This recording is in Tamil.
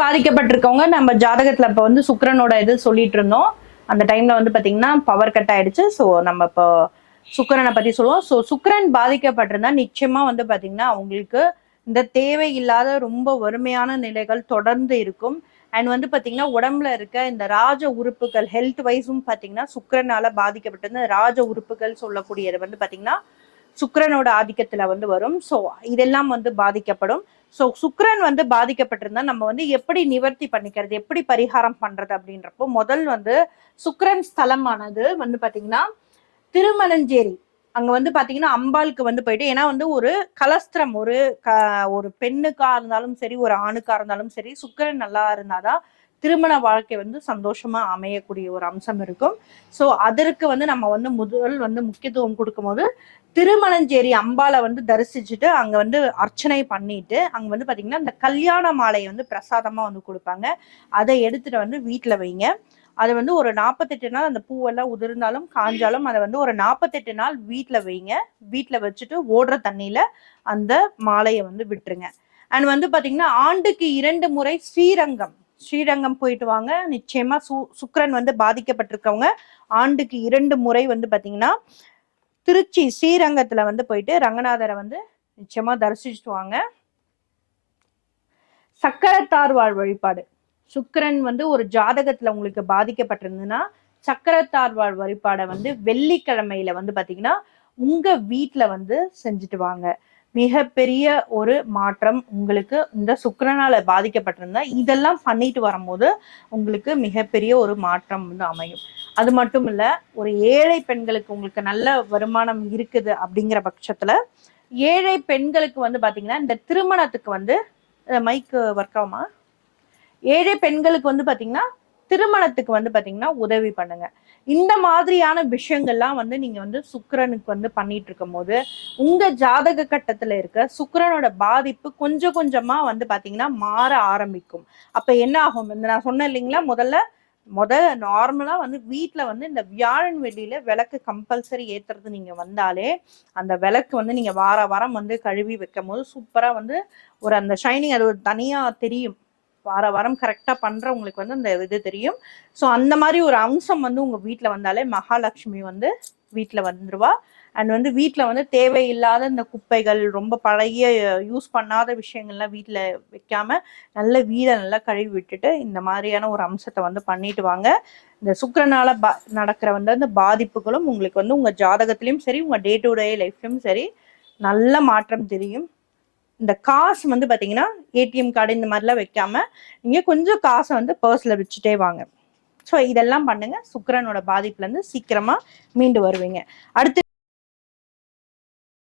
பாதிக்கப்பட்டிருக்கவங்க நம்ம ஜாதகத்துல இப்போ வந்து சுக்கரனோட இது சொல்லிட்டு இருந்தோம். அந்த டைம்ல வந்து பாத்தீங்கன்னா பவர் கட் ஆயிடுச்சு. ஸோ நம்ம இப்போ சுக்கரனை பத்தி சொல்லுவோம். ஸோ சுக்கிரன் பாதிக்கப்பட்டிருந்தா நிச்சயமா வந்து பாத்தீங்கன்னா அவங்களுக்கு இந்த தேவையில்லாத ரொம்ப வறுமையான நிலைகள் தொடர்ந்து இருக்கும். அண்ட் வந்து பாத்தீங்கன்னா உடம்புல இருக்க இந்த ராஜ உறுப்புகள் ஹெல்த் வைஸும் பாத்தீங்கன்னா சுக்கரனால பாதிக்கப்பட்டிருந்த ராஜ உறுப்புகள் சொல்லக்கூடியது வந்து பாத்தீங்கன்னா சுக்கரனோட ஆதிக்கத்துல வந்து வரும். ஸோ இதெல்லாம் வந்து பாதிக்கப்படும். ஸோ சுக்ரன் வந்து பாதிக்கப்பட்டிருந்தா நம்ம வந்து எப்படி நிவர்த்தி பண்ணிக்கிறது எப்படி பரிகாரம் பண்றது அப்படின்றப்போ முதல் வந்து சுக்ரன் ஸ்தலமானது வந்து பாத்தீங்கன்னா திருமணஞ்சேரி. அங்க வந்து பாத்தீங்கன்னா அம்பாளுக்கு வந்து போயிட்டு ஏன்னா வந்து ஒரு கலஸ்திரம் ஒரு க ஒரு பெண்ணுக்கா இருந்தாலும் சரி ஒரு ஆணுக்கா இருந்தாலும் சரி சுக்கரன் நல்லா இருந்தாதான் திருமண வாழ்க்கை வந்து சந்தோஷமா அமையக்கூடிய ஒரு அம்சம் இருக்கும். ஸோ அதற்கு வந்து நம்ம வந்து முதல் வந்து முக்கியத்துவம் கொடுக்கும்போது திருமணஞ்சேரி அம்பாளை வந்து தரிசிச்சுட்டு அங்க வந்து அர்ச்சனை பண்ணிட்டு அங்க வந்து பாத்தீங்கன்னா இந்த கல்யாண மாலையை வந்து பிரசாதமா வந்து கொடுப்பாங்க. அதை எடுத்துட்டு வந்து வீட்டுல வைங்க. அது வந்து ஒரு நாற்பத்தெட்டு நாள் அந்த பூவெல்லாம் உதிர்ந்தாலும் காஞ்சாலும் அதை வந்து ஒரு நாற்பத்தெட்டு நாள் வீட்டில் வைங்க. வீட்டில் வச்சுட்டு ஓடுற தண்ணியில் அந்த மாலையை வந்து விட்டுருங்க. அண்ட் வந்து பார்த்தீங்கன்னா ஆண்டுக்கு இரண்டு முறை ஸ்ரீரங்கம் ஸ்ரீரங்கம் போயிட்டு வாங்க. நிச்சயமா சு சுக்கரன் வந்து பாதிக்கப்பட்டிருக்கவங்க. ஆண்டுக்கு இரண்டு முறை வந்து பாத்தீங்கன்னா திருச்சி ஸ்ரீரங்கத்துல வந்து போயிட்டு ரங்கநாதரை வந்து நிச்சயமா தரிசிச்சுட்டு வாங்க. சக்கரத்தார்வாழ் வழிபாடு. சுக்கரன் வந்து ஒரு ஜாதகத்துல உங்களுக்கு பாதிக்கப்பட்டிருந்ததுன்னா சக்கரத்தார்வாழ் வழிபாடை வந்து வெள்ளிக்கிழமையில வந்து பாத்தீங்கன்னா உங்க வீட்டுல வந்து செஞ்சுட்டு வாங்க. மிகப்பெரிய ஒரு மாற்றம் உங்களுக்கு இந்த சுக்கிரனால பாதிக்கப்பட்டிருந்தா இதெல்லாம் பண்ணிட்டு வரும்போது உங்களுக்கு மிகப்பெரிய ஒரு மாற்றம் வந்து அமையும். அது மட்டும் இல்ல ஒரு ஏழை பெண்களுக்கு உங்களுக்கு நல்ல வருமானம் இருக்குது அப்படிங்கிற பட்சத்துல ஏழை பெண்களுக்கு வந்து பாத்தீங்கன்னா இந்த திருமணத்துக்கு வந்து மைக்கு ஒர்க் ஆகுமா? ஏழை பெண்களுக்கு வந்து பாத்தீங்கன்னா திருமணத்துக்கு வந்து பாத்தீங்கன்னா உதவி பண்ணுங்க. இந்த மாதிரியான விஷயங்கள்லாம் வந்து நீங்க வந்து சுக்கரனுக்கு வந்து பண்ணிட்டு இருக்கும் போது உங்க ஜாதக கட்டத்துல இருக்க சுக்கரனோட பாதிப்பு கொஞ்சம் கொஞ்சமா வந்து பாத்தீங்கன்னா மாற ஆரம்பிக்கும். அப்ப என்ன ஆகும்? இந்த நான் சொன்னேன் இல்லைங்களா முதல்ல முத நார்மலா வந்து வீட்டில் வந்து இந்த வியாழன் வெள்ளியில விளக்கு கம்பல்சரி ஏத்துறது நீங்க வந்தாலே அந்த விளக்கு வந்து நீங்க வார வாரம் வந்து கழுவி வைக்கும் போது சூப்பரா வந்து ஒரு அந்த ஷைனிங் அது ஒரு தனியா தெரியும். வார வாரம் கரெக்டாக பண்ணுறவங்களுக்கு வந்து அந்த இது தெரியும். ஸோ அந்த மாதிரி ஒரு அம்சம் வந்து உங்கள் வீட்டில் வந்தாலே மகாலட்சுமி வந்து வீட்டில் வந்துருவா. அண்ட் வந்து வீட்டில் வந்து தேவையில்லாத இந்த குப்பைகள் ரொம்ப பழைய யூஸ் பண்ணாத விஷயங்கள்லாம் வீட்டில் வைக்காம நல்ல வீடை நல்லா கழுவி விட்டுட்டு இந்த மாதிரியான ஒரு அம்சத்தை வந்து பண்ணிட்டு வாங்க. இந்த சுக்கரனால பா நடக்கிற வந்து அந்த பாதிப்புகளும் உங்களுக்கு வந்து உங்கள் ஜாதகத்துலேயும் சரி உங்கள் டே டு டே லைஃப்லையும் சரி நல்ல மாற்றம் தெரியும். இந்த காசு வந்து பாத்தீங்கன்னா ஏடிஎம் கார்டு இந்த மாதிரிலாம் வைக்காம நீங்க கொஞ்சம் காசை வந்து பர்ஸில் வச்சுட்டே வாங்க. ஸோ இதெல்லாம் பண்ணுங்க. சுக்கிரனோட பாதிப்புல இருந்து சீக்கிரமா மீண்டு வருவீங்க. அடுத்து